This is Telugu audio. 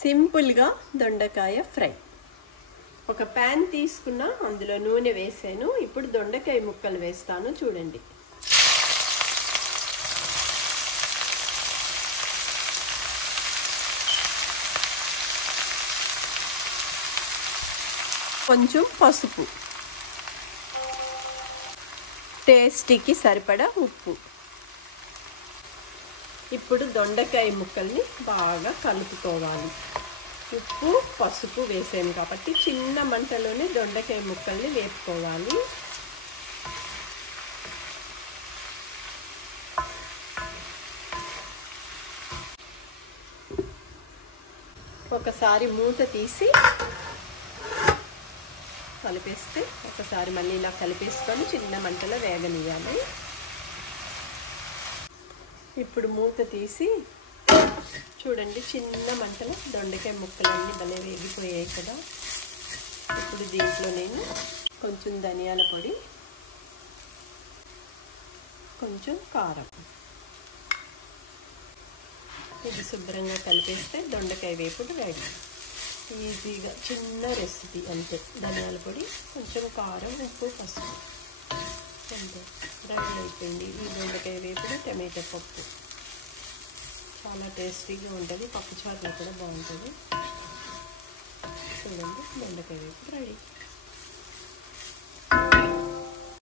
సింపుల్గా దొండకాయ ఫ్రై. ఒక ప్యాన్ తీసుకున్నా, అందులో నూనె వేసాను. ఇప్పుడు దొండకాయ ముక్కలు వేస్తాను, చూడండి. కొంచెం పసుపు, టేస్టీకి సరిపడా ఉప్పు. ఇప్పుడు దొండకాయ ముక్కల్ని బాగా కలుపుకోవాలి. ఉప్పు పసుపు వేసాము కాబట్టి చిన్న మంటలోనే దొండకాయ ముక్కల్ని వేపుకోవాలి. ఒకసారి మూత తీసి కలిపేస్తే, ఒకసారి మళ్ళీ ఇలా కలిపేసుకొని చిన్న మంటలో వేగనీయాలి. ఇప్పుడు మూత తీసి చూడండి, చిన్న మంటలో దొండకాయ ముక్కలన్నీ భలే వేగిపోయాయి కదా. ఇప్పుడు దీంట్లో నేను కొంచెం ధనియాల పొడి, కొంచెం కారం, ఇది శుభ్రంగా కలిపేస్తే దొండకాయ వేపుడు రెడీ. ఈజీగా చిన్న రెసిపీ అంతే. ధనియాల పొడి, కొంచెం కారం, ఉప్పు, పసుపు, అంతే రెడీ అయిపోయింది ఈ దొండకాయ వేపుడు టమాటో పప్పు. చాలా టేస్టీగా ఉంటుంది, పప్పు చారులో కూడా బాగుంటుంది. చూడండి, దొండకాయ వేపుడు రెడీ.